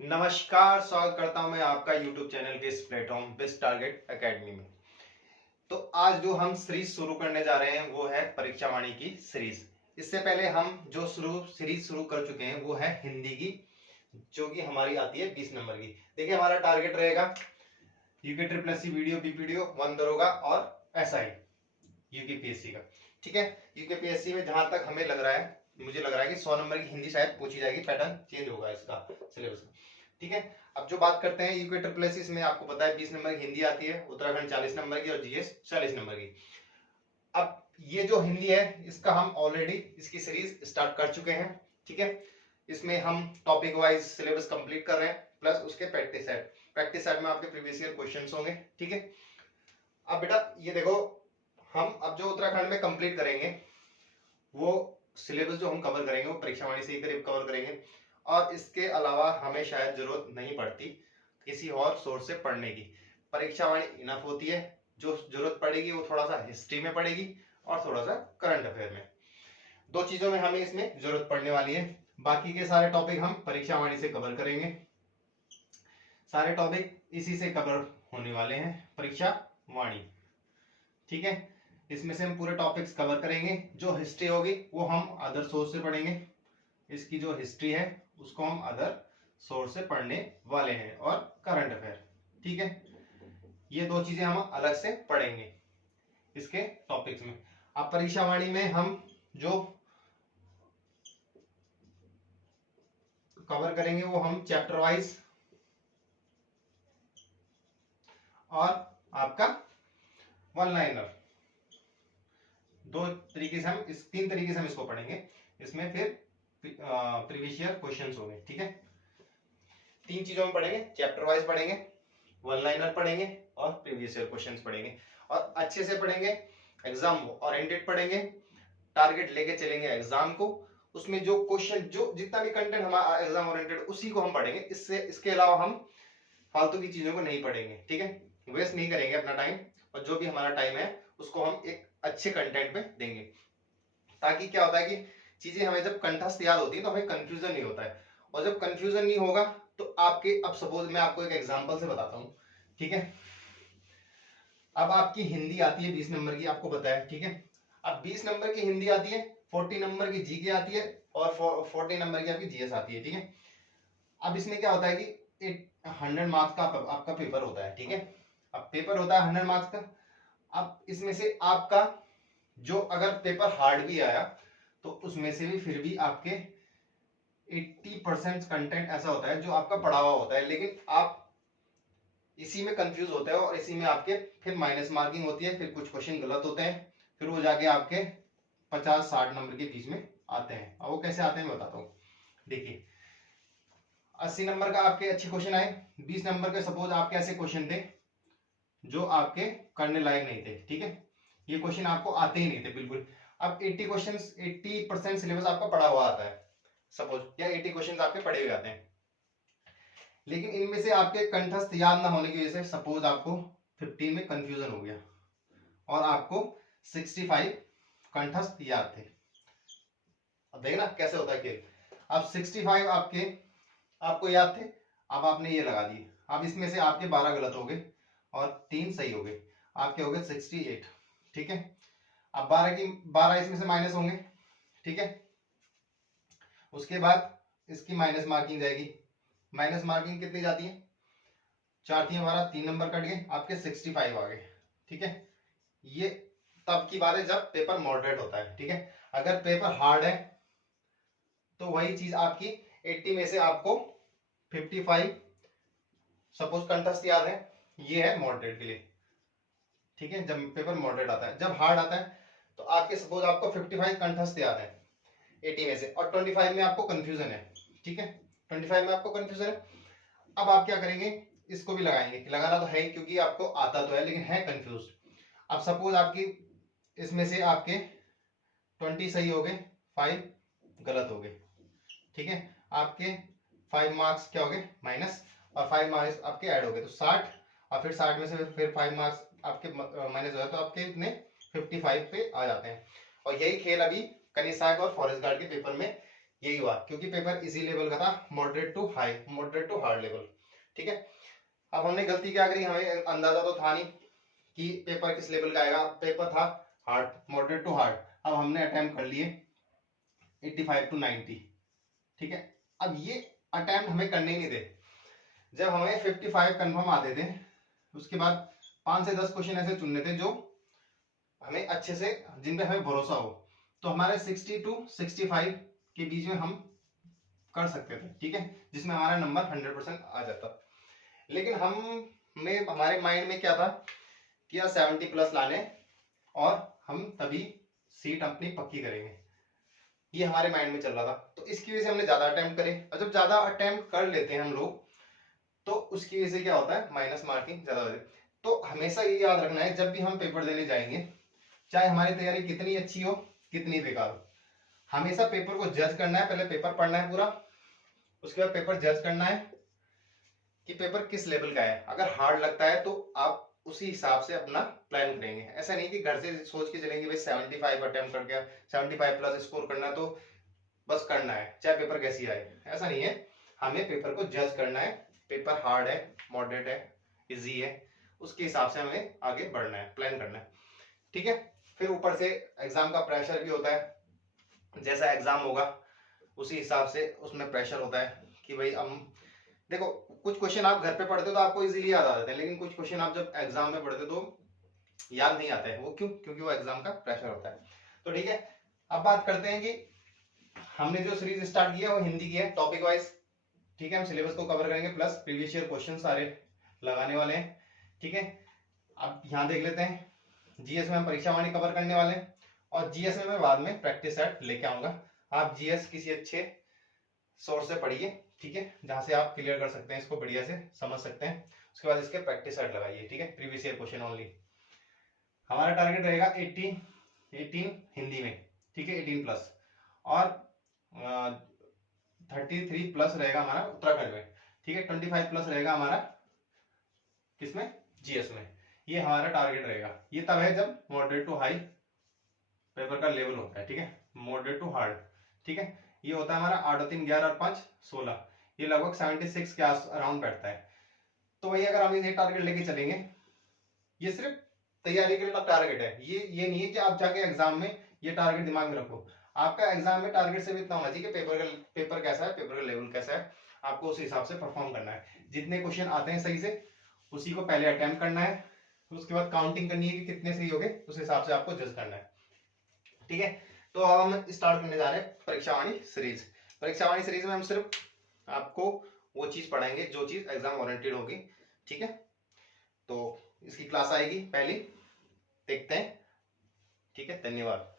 नमस्कार, स्वागत करता हूं मैं आपका YouTube चैनल के इस प्लेटफॉर्म बेस्ट टारगेट एकेडमी में। तो आज जो हम सीरीज शुरू करने जा रहे हैं वो है परीक्षा वाणी की सीरीज। इससे पहले हम जो सीरीज शुरू कर चुके हैं वो है हिंदी की, जो कि हमारी आती है 20 नंबर की। देखिए, हमारा टारगेट रहेगा UK triple SC video, BPDO, वन दरोगा और एसआई यूकेपीएससी का। ठीक है, यूकेपीएससी में जहां तक हमें लग रहा है, मुझे लग रहा है कि 100 नंबर की हिंदी शायद पूछी जाएगी, पैटर्न चेंज होगा इसका सिलेबस में। ठीक है, अब जो बात करते हैं यूके ट्रिपल एससी में, आपको पता है 20 नंबर की हिंदी आती है, उत्तराखंड 40 नंबर की और जीएस 40 नंबर की। अब ये जो हिंदी है इसका हम ऑलरेडी इसकी सीरीज स्टार्ट कर चुके हैं। ठीक है, इसमें हम टॉपिक वाइज सिलेबस कंप्लीट कर रहे हैं, प्लस उसके प्रैक्टिस सेट में आपके प्रीवियस ईयर क्वेश्चंस होंगे। ठीक है, अब बेटा ये देखो, हम अब जो उत्तराखंड में कंप्लीट करेंगे वो सिलेबस जो हम कवर करेंगे वो परीक्षा वाणी से ही करीब कवर करेंगे, और इसके अलावा हमें शायद जरूरत नहीं पड़ती किसी और सोर्स से पढ़ने की। परीक्षा वाणी इनफ होती है। जो जरूरत पड़ेगी वो थोड़ा सा हिस्ट्री में पड़ेगी और थोड़ा सा करंट अफेयर में। दो चीजों में हमें इसमें जरूरत पड़ने वाली है। बाकी के सारे टॉपिक हम परीक्षा वाणी से कवर करेंगे। सारे टॉपिक इसी से कवर होने वाले हैं, परीक्षा वाणी। ठीक है, इसमें से हम पूरे टॉपिक्स कवर करेंगे। जो हिस्ट्री होगी वो हम अदर सोर्स से पढ़ेंगे। इसकी जो हिस्ट्री है उसको हम अदर सोर्स से पढ़ने वाले हैं, और करंट अफेयर। ठीक है, ये दो चीजें हम अलग से पढ़ेंगे इसके टॉपिक्स में। अब परीक्षा वाणी में हम जो कवर करेंगे वो हम चैप्टर वाइज और आपका वन लाइनर, तीन तरीके से हम इसको पढ़ेंगे। इसमें फिर प्रीवियस ईयर क्वेश्चंस होंगे। ठीक है, तीन चीजों में पढ़ेंगे, चैप्टर वाइज पढ़ेंगे, वन लाइनर पढ़ेंगे और प्रीवियस ईयर क्वेश्चंस पढ़ेंगे। और अच्छे से पढ़ेंगे, एग्जाम ओरिएंटेड पढ़ेंगे, टारगेट लेके चलेंगे एग्जाम को। उसमें जो क्वेश्चन, जो जितना भी कंटेंट हमारा एग्जाम ओरिएंटेड उसी को हम पढ़ेंगे। इसके अलावा हम फालतू की चीजों को नहीं पढ़ेंगे। ठीक है, वेस्ट नहीं करेंगे अपना टाइम, और जो भी हमारा टाइम है उसको हम एक अच्छे कंटेंट में देंगे। ताकि क्या होता है कि चीजें हमें जब कंठस्थ याद होती है तो हमें कंफ्यूजन नहीं होता है, और जब कंफ्यूजन नहीं होगा तो आपके, अब सपोज मैं आपको एक एग्जांपल से बताता हूं। ठीक है, अब आपकी हिंदी आती है 20 नंबर की, आपको पता है। ठीक है, अब 20 नंबर की हिंदी आती है, 40 नंबर की जीके आती है, और 40 नंबर की आपकी जीएस आती है। ठीक है, अब इसमें क्या होता है कि 100 मार्क्स का आपका पेपर होता है। ठीक है, अब पेपर होता है 100 मार्क्स का। अब इसमें से आपका जो अगर पेपर हार्ड भी आया तो उसमें से भी फिर भी आपके 80% कंटेंट ऐसा होता है जो आपका पढ़ा हुआ होता है, लेकिन आप इसी में कंफ्यूज होते हो और इसी में आपके फिर माइनस मार्किंग होती है। फिर कुछ क्वेश्चन गलत होते हैं, फिर वो जाके आपके 50-60 नंबर के बीच में आते हैं। अब वो कैसे आते हैं बताता हूँ। देखिए, 80 नंबर का आपके अच्छे क्वेश्चन आए, 20 नंबर के सपोज आपके ऐसे क्वेश्चन थे जो आपके करने लायक नहीं थे। ठीक है, ये क्वेश्चन आपको आते ही नहीं थे बिल्कुल। अब 80% सिलेबस आपका पढ़ा हुआ आता है सपोज, या 80 क्वेश्चन आपके पढ़े हुए आते हैं, लेकिन इनमें से आपके कंठस्थ याद ना होने की वजह से सपोज आपको 15 में कंफ्यूजन हो गया और आपको 65 कंठस्थ याद थे। अब देखना कैसे होता है कि अब 65 आपको याद थे, अब आपने ये लगा दिए। अब इसमें से आपके 12 गलत हो गए और 3 सही हो गए, आपके हो गए 68। ठीक है, अब 12 इसमें से माइनस होंगे। ठीक है, उसके बाद इसकी माइनस मार्किंग जाएगी। माइनस मार्किंग कितनी जाती है, 4 थी हमारा, 3 नंबर कट गए, आपके 65 आ गए। ठीक है, ये तब की बात है जब पेपर मॉडरेट होता है। ठीक है, अगर पेपर हार्ड है तो वही चीज आपकी 80 में से आपको 55 सपोज कंठस्थ याद है, ये है मॉडरेट के लिए। ठीक है, जब पेपर मॉडरेट आता है, जब हार्ड आता है तो आपके सपोज आपको 55 कंठस्थ याद है 80 में से, और 25 में आपको कंफ्यूजन है। ठीक है, 25 में आपको कंफ्यूजन है। अब आप क्या करेंगे, इसको भी लगाएंगे, लगाना तो है ही क्योंकि आपको आता तो है लेकिन है कंफ्यूज। अब सपोज आपकी इसमें से आपके 20 सही हो गए, 5 गलत हो गए। ठीक है, आपके 5 मार्क्स क्या हो गए माइनस, और 5 मार्क्स आपके ऐड हो गए तो 60, और फिर 60 में से फिर 5 मार्क्स आपके माइनस हो जाए तो आपके इतने 55 पे आ जाते हैं। और यही खेल अभी कनिष्ठ और फॉरेस्ट गार्ड के पेपर में यही हुआ, क्योंकि पेपर इजी लेवल का था, moderate to high, moderate to hard level. ठीक है, अब हमने गलती क्या करी, हमें अंदाजा तो था नहीं कि पेपर किस लेवल का आएगा, पेपर था हार्ड, मॉडरेट टू हार्ड। अब हमने अटेम्प्ट कर लिए 85 टू 90। ठीक है, अब ये अटेम्प्ट हमें करने ही नहीं थे। जब हमें 55 कंफर्म आते थे, उसके बाद 5 से 10 क्वेश्चन ऐसे चुनने थे जो हमें अच्छे से, जिन पे हमें भरोसा हो, तो हमारे 60 टू 65 के बीच में हम कर सकते थे। ठीक है, जिसमें हमारा नंबर 100% आ जाता। लेकिन हमारे माइंड में क्या था कि यार 70 प्लस लाने और हम तभी सीट अपनी पक्की करेंगे, ये हमारे माइंड में चल रहा था। तो इसकी वजह से हमने ज्यादा अटेम्प्ट करे, और जब ज्यादा अटेम्प्ट कर लेते हैं हम लोग, तो उसकी वजह से क्या होता है, माइनस मार्किंग ज्यादा हो जाती है। तो हमेशा ये याद रखना है, जब भी हम पेपर देने जाएंगे, चाहे हमारी तैयारी कितनी अच्छी हो कितनी बेकार हो, हमेशा पेपर को जज करना है। पहले पेपर पढ़ना है पूरा, उसके बाद पेपर जज करना है कि पेपर किस लेवल का है। अगर हार्ड लगता है तो आप उसी हिसाब से अपना प्लान करेंगे। ऐसा नहीं कि घर से सोच के चलेंगे भाई 75 अटेम्प्ट करके 75 प्लस स्कोर करना, तो बस करना है चाहे पेपर कैसी आए, ऐसा नहीं है। हमें पेपर को जज करना है, पेपर हार्ड है, मॉडरेट है, इजी है, उसके हिसाब से हमें आगे बढ़ना है, प्लान करना है। ठीक है, फिर ऊपर से एग्जाम का प्रेशर भी होता है, जैसा एग्जाम होगा उसी हिसाब से उसमें प्रेशर होता है कि भाई हम देखो, कुछ क्वेश्चन आप घर पे पढ़ते हो तो आपको इजीली याद आ जाते हैं, लेकिन कुछ क्वेश्चन आप जब एग्जाम में पढ़ते हो तो याद नहीं आते हैं। वो क्यों? क्योंकि वो एग्जाम का प्रेशर होता है। तो ठीक है, अब बात करते हैं कि हमने जो सीरीज स्टार्ट किया वो हिंदी की है, टॉपिक वाइज। ठीक है, हम सिलेबस को कवर करेंगे, प्लस प्रीवियस ईयर क्वेश्चन सारे लगाने वाले हैं। ठीक है, अब यहाँ देख लेते हैं, जीएस में हम परीक्षा वाणी कवर करने वाले हैं, और जीएस में मैं बाद में प्रैक्टिस सेट लेके आऊंगा। आप जीएस किसी अच्छे सोर्स से पढ़िए, ठीक है, जहां से आप क्लियर कर सकते हैं, इसको बढ़िया से समझ सकते हैं। उसके बाद इसके प्रैक्टिस सेट लगाइए। ठीक है, प्रीवियस ईयर क्वेश्चन ओनली। हमारा टारगेट रहेगा 18 हिंदी में, ठीक है, 18 प्लस, और 33 प्लस रहेगा हमारा उत्तराखंड में। ठीक है, 25 प्लस रहेगा हमारा किसमें, जीएस में। ये हमारा टारगेट रहेगा। ये तब है जब मॉडरेट टू हाई पेपर का लेवल होता है। ठीक है, मॉडरेट टू हार्ड। ठीक है, ये होता है हमारा 8 और 3 11 और 5 16, ये लगभग 76 के आस अराउंड बैठता है। तो वही अगर हम ये टारगेट लेके चलेंगे, ये सिर्फ तैयारी के लिए टारगेट है, ये नहीं है कि आप जाके एग्जाम में ये टारगेट दिमाग में रखो। आपका एग्जाम में टारगेट से भी इतना होना चाहिए कि पेपर कैसा है, पेपर का लेवल कैसा है, आपको उस हिसाब से परफॉर्म करना है। जितने क्वेश्चन आते हैं सही से, उसी को पहले अटेम्प्ट करना है, उसके बाद काउंटिंग करनी है कि कितने सही हो गए, उस हिसाब से आपको जज करना है। ठीक है, तो अब हम स्टार्ट करने जा रहे हैं परीक्षा वाणी सीरीज। परीक्षा वाणी सीरीज में हम सिर्फ आपको वो चीज पढ़ाएंगे जो चीज एग्जाम ओरिएंटेड होगी। ठीक है, तो इसकी क्लास आएगी पहली, देखते हैं। ठीक है, धन्यवाद।